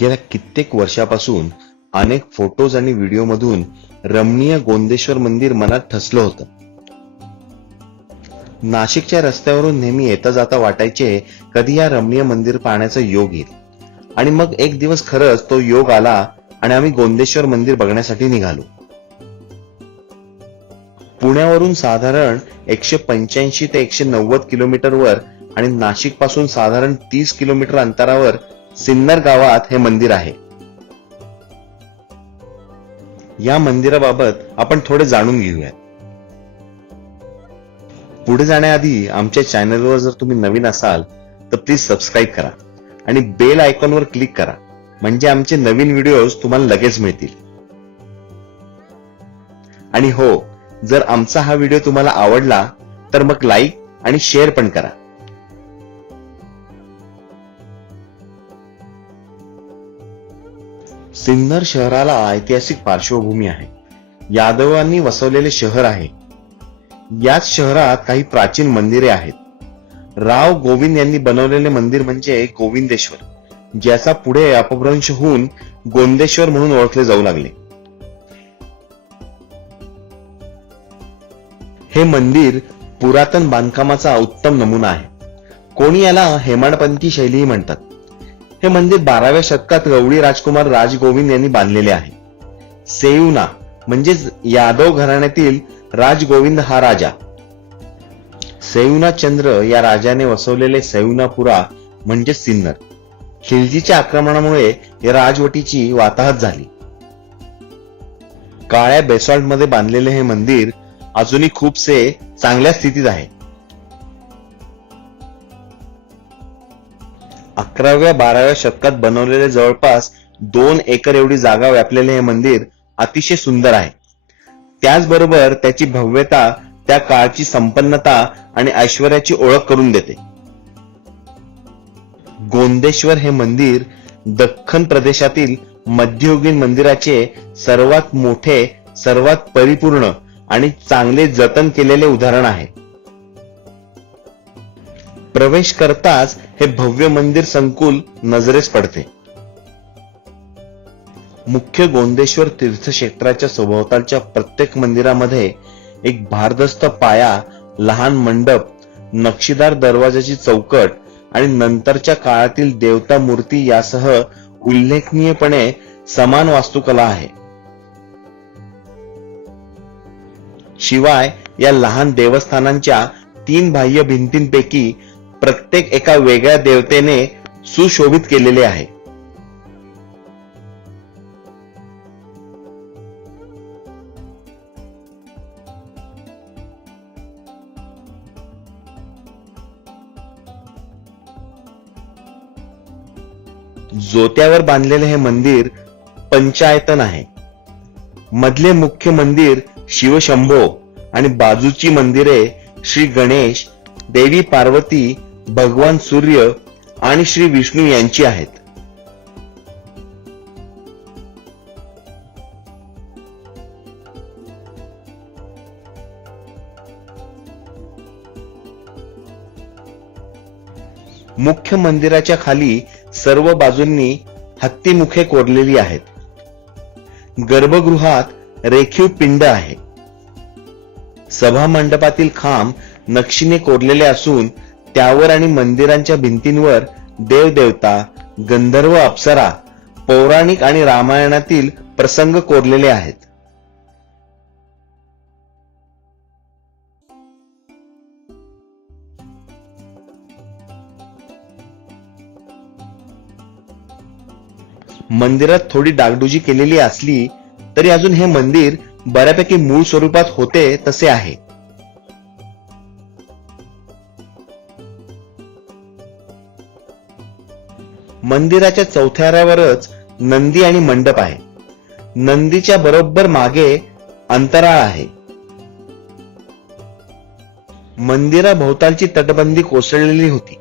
गेल्या कित्येक वर्षापासून अनेक फोटोज आणि व्हिडिओमधून रमणीय गोंदेश्वर मंदिर मनात ठसलं होतं. नाशिकच्या रस्त्यावरून नेहमी येता जाता वाटायचे कधी या रमणीय मंदिर पाहण्याचा योग येईल. आणि मग एक दिवस खरंच तो योग आला आणि आम्ही गोंदेश्वर मंदिर बघण्यासाठी निघालो. पुण्यावरून साधारण एकशे पंच्याऐंशी ते एकशे नव्वद किलोमीटरवर आणि नाशिकपासून साधारण तीस किलोमीटर अंतरावर सिन्नर गावात हे मंदिर आहे. या मंदिराबाबत आपण थोडे जाणून घेऊयात. पुढे जाण्याआधी आमच्या चॅनलवर जर तुम्ही नवीन असाल तर प्लीज सबस्क्राईब करा आणि बेल आयकॉनवर क्लिक करा. म्हणजे आमचे नवीन व्हिडिओज तुम्हाला लगेच मिळतील. आणि हो जर आमचा हा व्हिडिओ तुम्हाला आवडला तर मग लाईक आणि शेअर पण करा. सिन्नर शहराला ऐतिहासिक पार्श्वभूमी आहे. यादवांनी वसवलेले शहर आहे. याच शहरात काही प्राचीन मंदिरे आहेत. राव गोविंद यांनी बनवलेले मंदिर म्हणजे गोविंदेश्वर ज्याचा पुढे अपभ्रंश होऊन गोंदेश्वर म्हणून ओळखले जाऊ लागले. हे मंदिर पुरातन बांधकामाचा उत्तम नमुना आहे. कोणी याला हेमाडपंथी शैलीही म्हणतात. हे मंदिर बाराव्या शतकात गवळी राजकुमार राजगोविंद यांनी बांधलेले आहे. सेयुना म्हणजेच यादव घराण्यातील राजगोविंद हा राजा. सेयुना चंद्र या राजाने वसवलेले सेयुनापुरा म्हणजे सिन्नर. खिलजीच्या आक्रमणामुळे या राजवटीची वाताहत झाली. काळ्या बेसॉल्टमध्ये बांधलेले हे मंदिर अजूनही खूपसे चांगल्या स्थितीत आहे. अकराव्या बाराव्या शतकात बनवलेले जवळपास दोन एकर एवढी जागा व्यापलेले हे मंदिर अतिशय सुंदर आहे. त्याचबरोबर त्याची भव्यता त्या काळची संपन्नता आणि ऐश्वर्याची ओळख करून देते. गोंदेश्वर हे मंदिर दख्खन प्रदेशातील मध्ययुगीन मंदिराचे सर्वात मोठे सर्वात परिपूर्ण आणि चांगले जतन केलेले उदाहरण आहे. प्रवेश करताच हे भव्य मंदिर संकुल नजरेस पडते. मुख्य गोंदेश्वर तीर्थक्षेत्राच्या सभोवतालच्या प्रत्येक मंदिरामध्ये एक भारदस्त पाया लहान मंडप नक्षीदार दरवाजाची चौकट आणि नंतरच्या काळातील देवता मूर्ती यासह उल्लेखनीयपणे समान वास्तुकला आहे. शिवाय या लहान देवस्थानांच्या तीन बाह्य भिंतींपैकी प्रत्येक एका वेगळ्या देवतेने सुशोभित केलेले आहे. जोत्यावर बांधलेले हे मंदिर पंचायतन आहे. मधले मुख्य मंदिर शिवशंभो आणि बाजूची मंदिरे श्री गणेश देवी पार्वती भगवान सूर्य आणि श्री विष्णू यांची आहेत. मुख्य मंदिराच्या खाली सर्व बाजूंनी हत्तीमुखे कोरलेली आहेत. गर्भगृहात रेखीव पिंड आहे. सभा मंडपातील खांब नक्षीने कोरलेले असून त्यावर आणि मंदिरांच्या भिंतींवर देवदेवता गंधर्व अप्सरा पौराणिक आणि रामायणातील प्रसंग कोरलेले आहेत. मंदिरात थोडी डागडुजी केलेली असली तरी अजून हे मंदिर बऱ्यापैकी मूळ स्वरूपात होते तसे आहे. मंदिराच्या चौथ्याऱ्यावरच नंदी आणि मंडप आहे. नंदीच्या बरोबर मागे अंतराळ आहे. मंदिराभोवतालची तटबंदी कोसळलेली होती.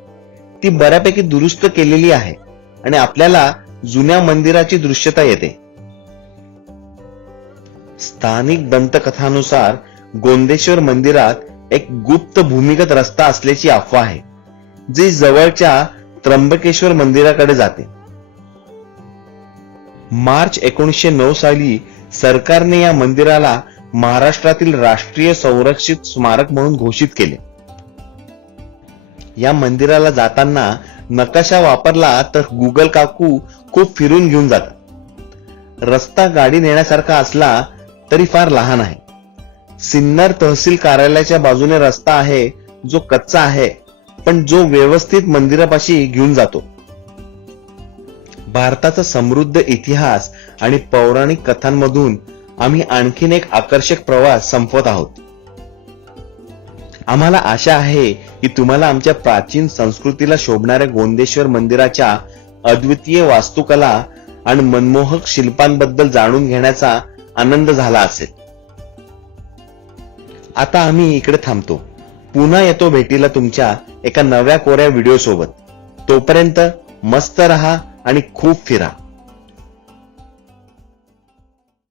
ती बऱ्यापैकी दुरुस्त केलेली आहे आणि आपल्याला जुन्या मंदिराची दृश्यता येते. स्थानिक दंतकथानुसार गोंदेश्वर मंदिरात एक गुप्त भूमिगत रस्ता असल्याची अफवा आहे जी जवळच्या त्र्यंबकेश्वर मंदिराकडे जाते. मार्च एकोणीसशे नऊ साली सरकारने या मंदिराला महाराष्ट्रातील राष्ट्रीय संरक्षित स्मारक म्हणून घोषित केले. या मंदिराला जाताना नकाशा वापरला तर गुगल काकू खूप फिरून घेऊन जातात. रस्ता गाडी नेण्यासारखा असला तरी फार लहान आहे. सिन्नर तहसील कार्यालयाच्या बाजूने रस्ता आहे जो कच्चा आहे. पण जो व्यवस्थित मंदिरापाशी घेऊन जातो. भारताचा समृद्ध इतिहास आणि पौराणिक कथांमधून आम्ही आणखीन एक आकर्षक प्रवास संपवत आहोत. आम्हाला आशा आहे की तुम्हाला आमच्या प्राचीन संस्कृतीला शोभणाऱ्या गोंदेश्वर मंदिराच्या अद्वितीय वास्तुकला आणि मनमोहक शिल्पांबद्दल जाणून घेण्याचा आनंद झाला असेल. आता आम्ही इकडे थांबतो. पुन्हा येतो भेटीला तुमच्या एका नव्या कोऱ्या व्हिडिओ सोबत. तोपर्यंत मस्त रहा आणि खूप फिरा.